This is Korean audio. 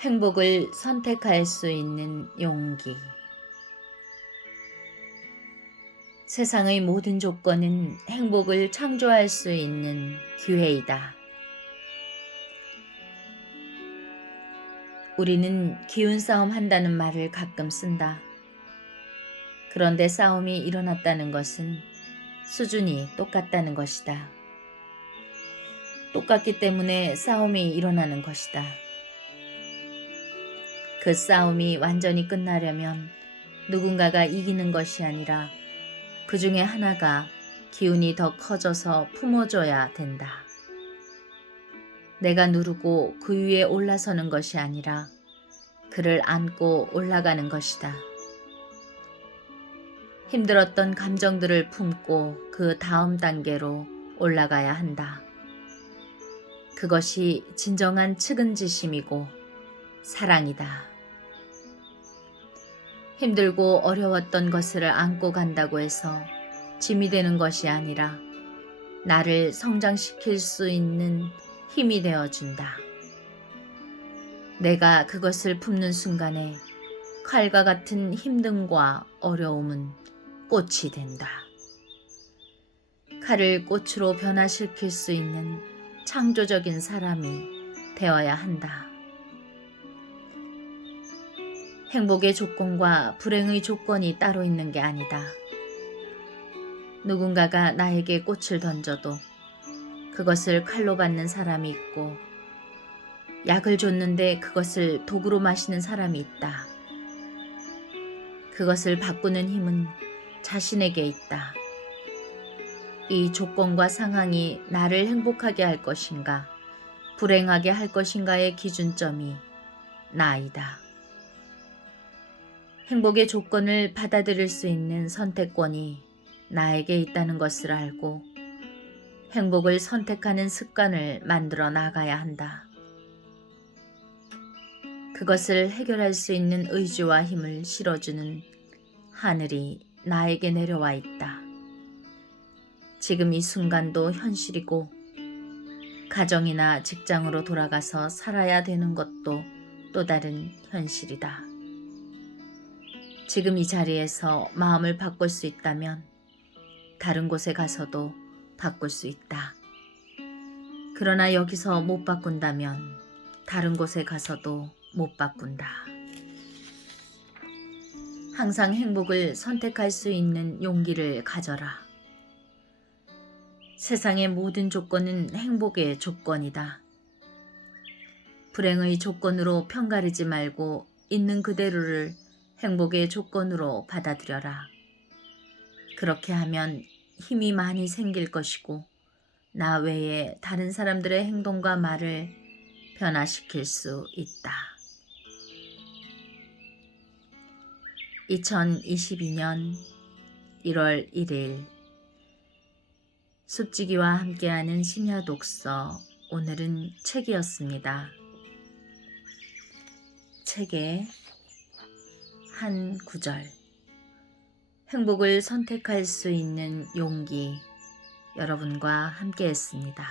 행복을 선택할 수 있는 용기. 세상의 모든 조건은 행복을 창조할 수 있는 기회이다. 우리는 기운 싸움 한다는 말을 가끔 쓴다. 그런데 싸움이 일어났다는 것은 수준이 똑같다는 것이다. 똑같기 때문에 싸움이 일어나는 것이다. 그 싸움이 완전히 끝나려면 누군가가 이기는 것이 아니라 그 중에 하나가 기운이 더 커져서 품어줘야 된다. 내가 누르고 그 위에 올라서는 것이 아니라 그를 안고 올라가는 것이다. 힘들었던 감정들을 품고 그 다음 단계로 올라가야 한다. 그것이 진정한 측은지심이고 사랑이다. 힘들고 어려웠던 것을 안고 간다고 해서 짐이 되는 것이 아니라 나를 성장시킬 수 있는 힘이 되어준다. 내가 그것을 품는 순간에 칼과 같은 힘듦과 어려움은 꽃이 된다. 칼을 꽃으로 변화시킬 수 있는 창조적인 사람이 되어야 한다. 행복의 조건과 불행의 조건이 따로 있는 게 아니다. 누군가가 나에게 꽃을 던져도 그것을 칼로 받는 사람이 있고 약을 줬는데 그것을 독으로 마시는 사람이 있다. 그것을 바꾸는 힘은 자신에게 있다. 이 조건과 상황이 나를 행복하게 할 것인가, 불행하게 할 것인가의 기준점이 나이다. 행복의 조건을 받아들일 수 있는 선택권이 나에게 있다는 것을 알고 행복을 선택하는 습관을 만들어 나가야 한다. 그것을 해결할 수 있는 의지와 힘을 실어주는 하늘이 나에게 내려와 있다. 지금 이 순간도 현실이고 가정이나 직장으로 돌아가서 살아야 되는 것도 또 다른 현실이다. 지금 이 자리에서 마음을 바꿀 수 있다면 다른 곳에 가서도 바꿀 수 있다. 그러나 여기서 못 바꾼다면 다른 곳에 가서도 못 바꾼다. 항상 행복을 선택할 수 있는 용기를 가져라. 세상의 모든 조건은 행복의 조건이다. 불행의 조건으로 편가르지 말고 있는 그대로를 행복의 조건으로 받아들여라. 그렇게 하면 힘이 많이 생길 것이고 나 외에 다른 사람들의 행동과 말을 변화시킬 수 있다. 2022년 1월 1일 숲지기와 함께하는 심야 독서 오늘은 책이었습니다. 책의 한 구절 행복을 선택할 수 있는 용기 여러분과 함께 했습니다.